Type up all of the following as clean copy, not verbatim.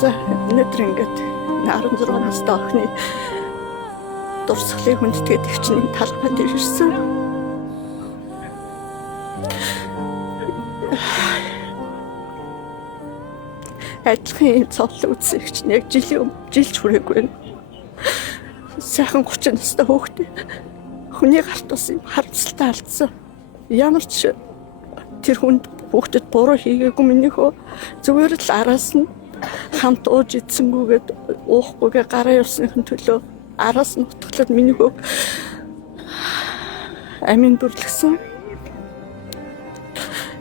За өнөөдөр ингээд 16 настай охины дурсгалын хүндэтгээд өвчний талбайд ирсэн. Адилхан цовлон үзэгч нь яг жилч хүрээгүй. Сайхан 30 настай хүүхдээ хүний гарт ус юм харамсалтай алдсан. Ямар ч тэр хүнд хүүхдэд буруу хийгээгүй минийхөө зүгээр л араас нь хамт ууж идсэнгүүгээд уухгүйгээ гараа явсныхын төлөө араас нь утгалаад минийхөө амин бүрлгсэн.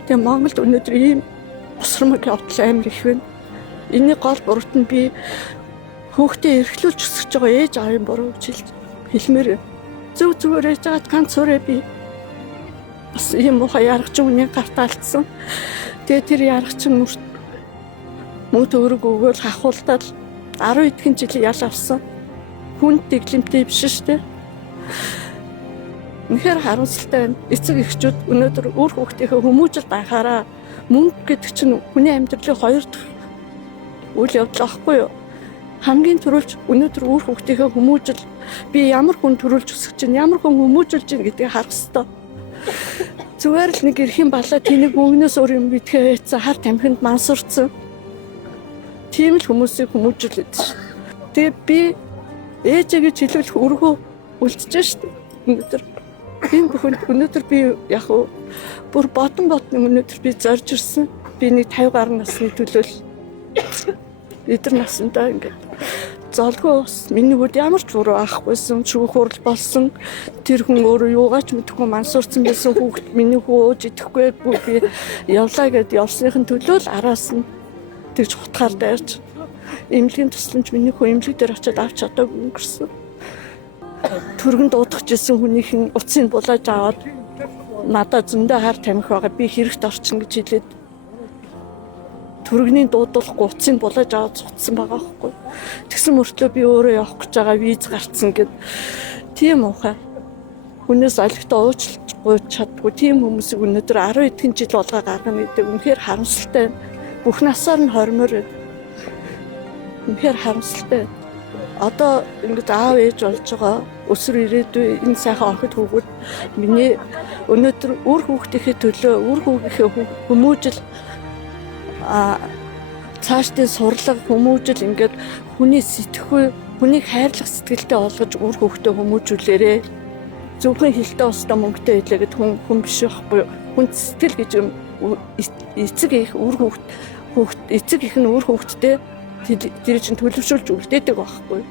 Тэгээ Монголд өнөөдөр ийм босромог явдал амар их байна. Энийн гол буруут нь би хүүхдээ эрхлүүлж өсгөж байгаа ээж аавын буруу гэж хэлмээр байна. Зүгээр ээж аваад ганц ураа би бас ийм муухай яргачин үнийг гартаа алдсан. Тэгээ тэр яргачин мөнгө төгрөг өгөөл хахуултал 10 эдхэн жилийн ял авсан. Хүнд дэглэмтэй биш шүү дээ. Үнэхээр харамсалтай байна. Эцэг эхчүүд өнөөдөр өөр хүүхдийнхээ хүмүүжил байхаараа мөнгө гэдэг чинь хүний амьдралын хоёр дахь үйл явдал аахгүй юу? Хамгийн түрүүлж өнөөдөр өөр хүүхдийнхээ хүмүүжил би ямар хүн төрүүлж өсгөж чинь ямар хүн хүмүүжүүлж чинь гэдгийг харах хэрэгтэй. Зүгээр л нэг эрхийн балаа тэнийг мөнгнөөс өөр юм битгээ хийцэн хар тамхинд мансурцсан. Тийм л хүмүүсийг хүмүүжүүлээд ш. Тэгээ би ээжээ гэж хэлүүлэх өргөө үлдчихэж штэ. Өнөөдөр энэ бүхэнд өнөөдөр би яг бүр бодон өнөөдөр би зорж ирсэн. Би нэг 50 гаруй насны төлөөл эдэр насандаа ингээд золгүй ус миний хүүд ямар ч буруу авахгүйсэн шүүх хурал болсон тэр хүн өөрөө юугаач мэдэхгүй мансуурсан байсан хүүхд миний хүү ууж идэхгүй би явлаа гэд явсныхын төлөө л араас нь тэгж хутгаар дайрч эмнэлгийн тусламж миний хүү эмнэлэг дээр очиод авч чадаагүй өнгөрсөн. Төргөн дуудах гэсэн хүнийхэн утсыг булааж аваад надад зөндөө хар тамхи байгаа би хэрэгт орчин гэж хэлээд төргөний дуудуулахгүй утсыг булааж аваад цуцсан байгаа байхгүй. Тэгсэн мөртлөө би өөрөө явах гэж байгаа виз гарцсан гэд тийм уухай. Хүнээс олигтой уучлж гуйж чаддгүй тийм хүмүүсийг өнөөдөр 10 эдхэн жил болгоо гаргана гэдэг үнэхээр харамсалтай. Бүх насаар нь хормоор байна. Үнэхээр харамсалтай. Одоо ингээд аав ээж болж байгаа өсвөр ирээдүй энэ сайхан охид хүүгүүд миний өнөөдөр үр хүүхдийнхээ төлөө үр хүүгийнхээ хүмүүжил цаашдын сурлага хүмүүжил ингээд хүний сэтгэхүй хүнийг хайрлах сэтгэлтэй болгож үр хүүхдээ хүмүүжүүлээрээ зөвхөн хилтэй устдаа мөнгөтэй хэлээ гэд хүн биш байхгүй хүн сэтгэл гэж юм эцэг их үр хүүхд эцэг их нь үр хүүхдтэй тэр чинь төлөвшүүлж үлдээдэг байхгүй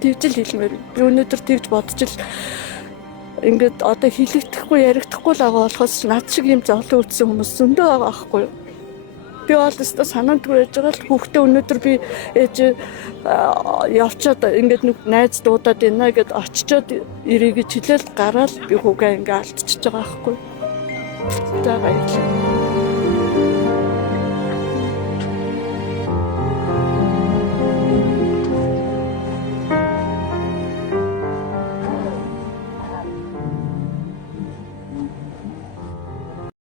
тэгж л хэлмээр би өнөөдөр тэгж бодож л ингээд одоо хилэгдэхгүй яригдахгүй л байгаа болохоос над шиг юм зовлон үтсэн хүмүүс зөндөө байгаа байхгүй би бол өстө санаандгүй яж байгаа л хүүхдээ өнөөдөр би ээж явчаад ингээд нэг найз дуудаад байна гэд очичоод ирээ гэж хэлээл гараад би хүүгээ ингээд алдчихж байгаа байхгүй. За баярлалаа.